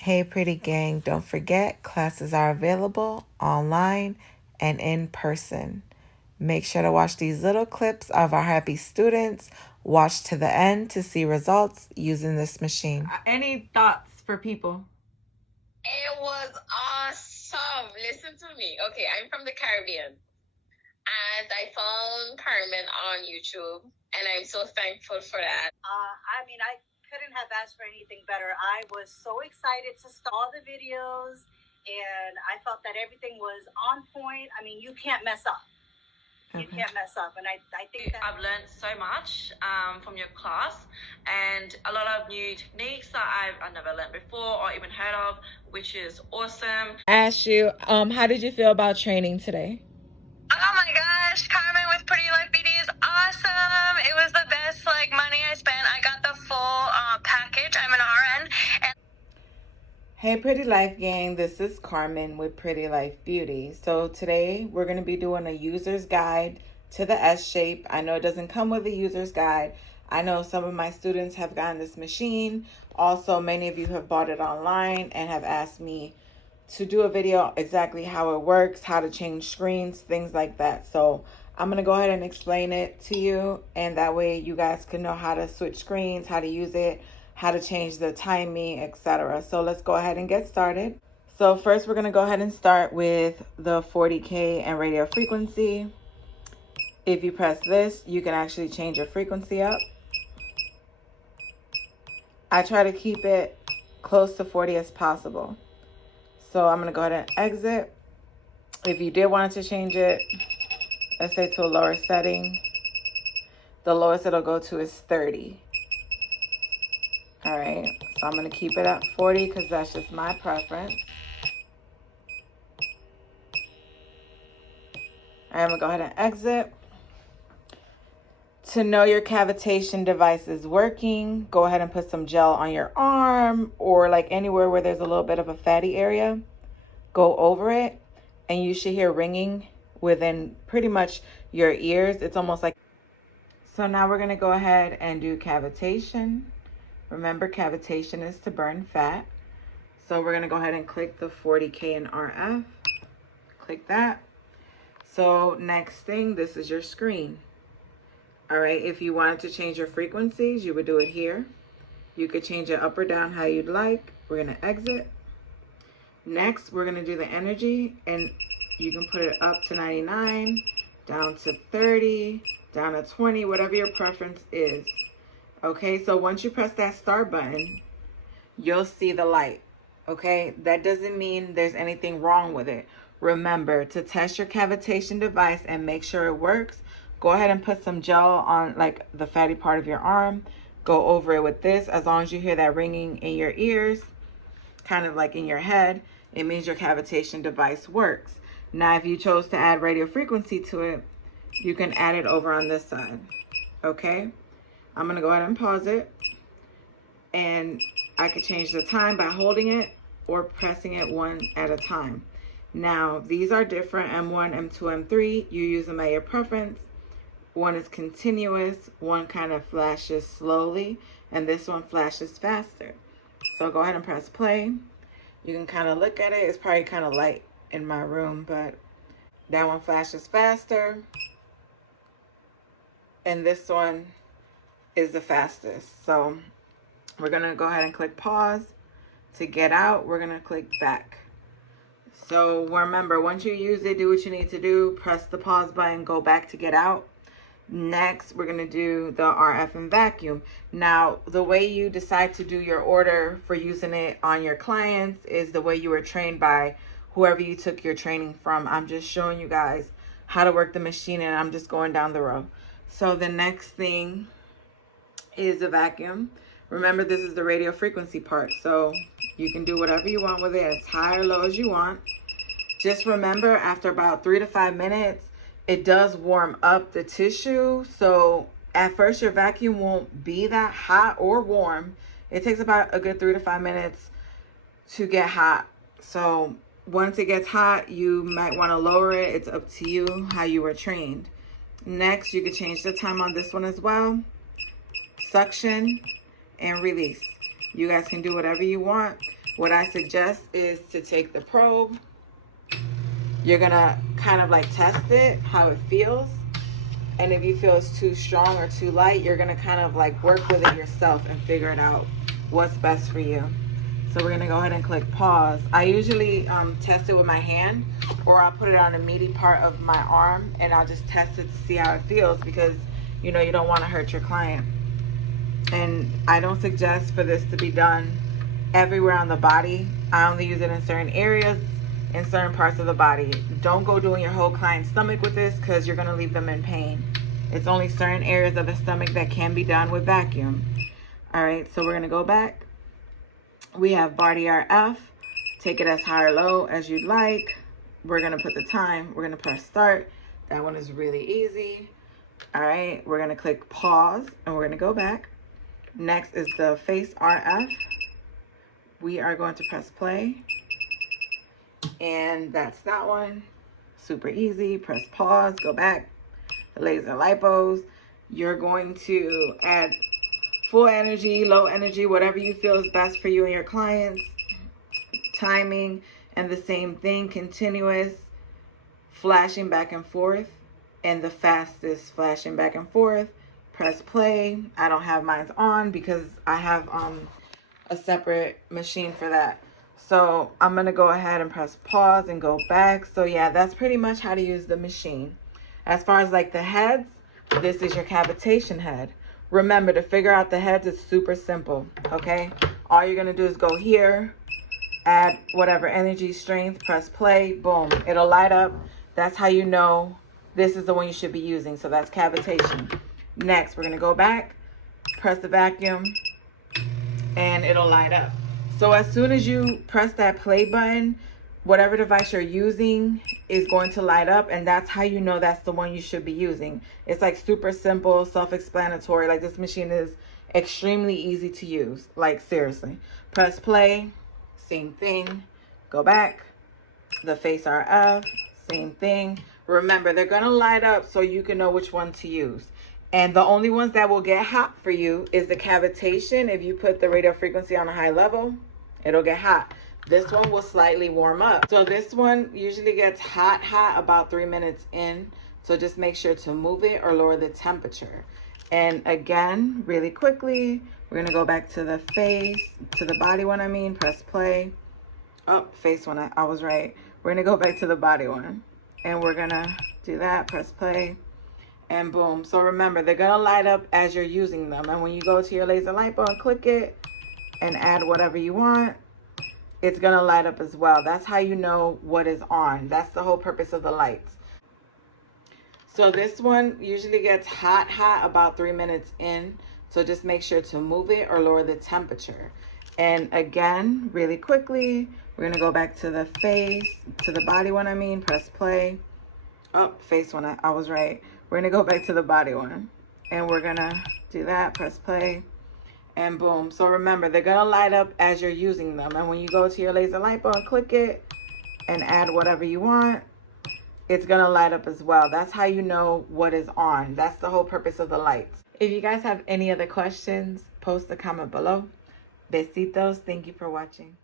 Hey, pretty gang, don't forget classes are available online and in person. Make sure to watch these little clips of our happy students. Watch to the end to see results using this machine. Any thoughts for people? It was awesome. Listen to me. Okay, I'm from the Caribbean. And I found Carmen on YouTube, and I'm so thankful for that. I couldn't have asked for anything better. I was so excited to start all the videos, and I felt that everything was on point. I mean, you can't mess up. You can't mess up. And I think that I've learned so much from your class, and a lot of new techniques that I've never learned before or even heard of, which is awesome. Ask you, how did you feel about training today? Oh my gosh, Carmen with Pretty Life Beauty is awesome. It was the best money I spent. I got the full package. I'm an RN. And Hey, Pretty Life gang, this is Carmen with Pretty Life Beauty. So today we're going to be doing a user's guide to the S-Shape. I know it doesn't come with a user's guide. I know some of my students have gotten this machine. Also, many of you have bought it online and have asked me to do a video exactly how it works, how to change screens, things like that. So I'm going to go ahead and explain it to you, and that way you guys can know how to switch screens, how to use it, how to change the timing, etc. So let's go ahead and get started. So first we're going to go ahead and start with the 40K and radio frequency. If you press this, you can actually change your frequency up. I try to keep it close to 40 as possible. So I'm going to go ahead and exit. If you did want to change it, let's say to a lower setting, the lowest it'll go to is 30. All right, so I'm going to keep it at 40 because that's just my preference. I'm going to go ahead and exit. To know your cavitation device is working, go ahead and put some gel on your arm or like anywhere where there's a little bit of a fatty area. Go over it and you should hear ringing within pretty much your ears. It's almost like... So now we're going to go ahead and do cavitation. Remember, cavitation is to burn fat. So we're going to go ahead and click the 40K and RF. Click that. So next thing, this is your screen. All right, if you wanted to change your frequencies, you would do it here. You could change it up or down how you'd like. We're going to exit. Next, we're going to do the energy, and you can put it up to 99, down to 30, down to 20, whatever your preference is. Okay, so once you press that start button, you'll see the light. Okay, that doesn't mean there's anything wrong with it. Remember, to test your cavitation device and make sure it works, go ahead and put some gel on like the fatty part of your arm. Go over it with this. As long as you hear that ringing in your ears, kind of like in your head, it means your cavitation device works. Now, if you chose to add radio frequency to it, you can add it over on this side. Okay, I'm going to go ahead and pause it. And I could change the time by holding it or pressing it one at a time. Now, these are different, M1, M2, M3. You use them at your preference. One is continuous, one kind of flashes slowly, and this one flashes faster. So go ahead and press play. You can kind of look at it. It's probably kind of light in my room, but that one flashes faster. And this one is the fastest. So we're going to go ahead and click pause. To get out, we're going to click back. So remember, once you use it, do what you need to do. Press the pause button, go back to get out. Next, we're going to do the RF and vacuum. Now, the way you decide to do your order for using it on your clients is the way you were trained by whoever you took your training from. I'm just showing you guys how to work the machine, and I'm just going down the row. So the next thing is the vacuum. Remember, this is the radio frequency part, so you can do whatever you want with it, as high or low as you want. Just remember, after about 3 to 5 minutes, it does warm up the tissue. So at first, your vacuum won't be that hot or warm. It takes about a good 3 to 5 minutes to get hot. So once it gets hot, you might want to lower it. It's up to you how you were trained. Next, you can change the time on this one as well. Suction and release. You guys can do whatever you want. what I suggest is to take the probe. You're gonna kind of like test it, how it feels. And if you feel it's too strong or too light, you're gonna kind of like work with it yourself and figure it out what's best for you. So we're gonna go ahead and click pause. I usually test it with my hand, or I'll put it on a meaty part of my arm and I'll just test it to see how it feels, because you know you don't want to hurt your client. And I don't suggest for this to be done everywhere on the body. I only use it in certain areas, in certain parts of the body. Don't go doing your whole client's stomach with this, because you're going to leave them in pain. It's only certain areas of the stomach that can be done with vacuum. All right, so we're going to go back. We have Body RF. Take it as high or low as you'd like. We're going to put the time. We're going to press start. That one is really easy. All right, we're going to click pause and we're going to go back. Next is the Face RF. We are going to press play. And that's that one. Super easy. Press pause, go back. The laser lipos. You're going to add full energy, low energy, whatever you feel is best for you and your clients. Timing, and the same thing, continuous, flashing back and forth, and the fastest flashing back and forth. Press play. I don't have mine on because I have a separate machine for that. So I'm gonna go ahead and press pause and go back. So yeah, that's pretty much how to use the machine. As far as like the heads, this is your cavitation head. Remember, to figure out the heads is super simple, okay? All you're gonna do is go here, add whatever energy, strength, press play, boom, it'll light up. That's how you know this is the one you should be using. So that's cavitation. Next, we're gonna go back, press the vacuum, and it'll light up. So as soon as you press that play button, whatever device you're using is going to light up, and that's how you know that's the one you should be using. It's like super simple, self-explanatory. Like, this machine is extremely easy to use. Like, seriously. Press play, same thing. Go back, the Face RF, same thing. Remember, they're gonna light up so you can know which one to use. And the only ones that will get hot for you is the cavitation. If you put the radio frequency on a high level, it'll get hot. This one will slightly warm up. So this one usually gets hot about 3 minutes in. So just make sure to move it or lower the temperature. And again, really quickly, we're gonna go back to the face, to the body one, I mean, press play. Oh, face one, I was right. We're gonna go back to the body one. And we're gonna do that, press play, and boom. So remember, they're gonna light up as you're using them. And when you go to your laser lipo and click it and add whatever you want, it's gonna light up as well. That's how you know what is on. That's the whole purpose of the lights. So this one usually gets hot about 3 minutes in. So just make sure to move it or lower the temperature. And again, really quickly, we're gonna go back to the face, to the body one, I mean, press play. Oh, face one, I was right. We're gonna go back to the body one. And we're gonna do that, press play. And boom. So remember, they're gonna light up as you're using them. And when you go to your laser lipo and click it and add whatever you want, it's gonna light up as well. That's how you know what is on. That's the whole purpose of the lights. If you guys have any other questions, post a comment below. Besitos. Thank you for watching.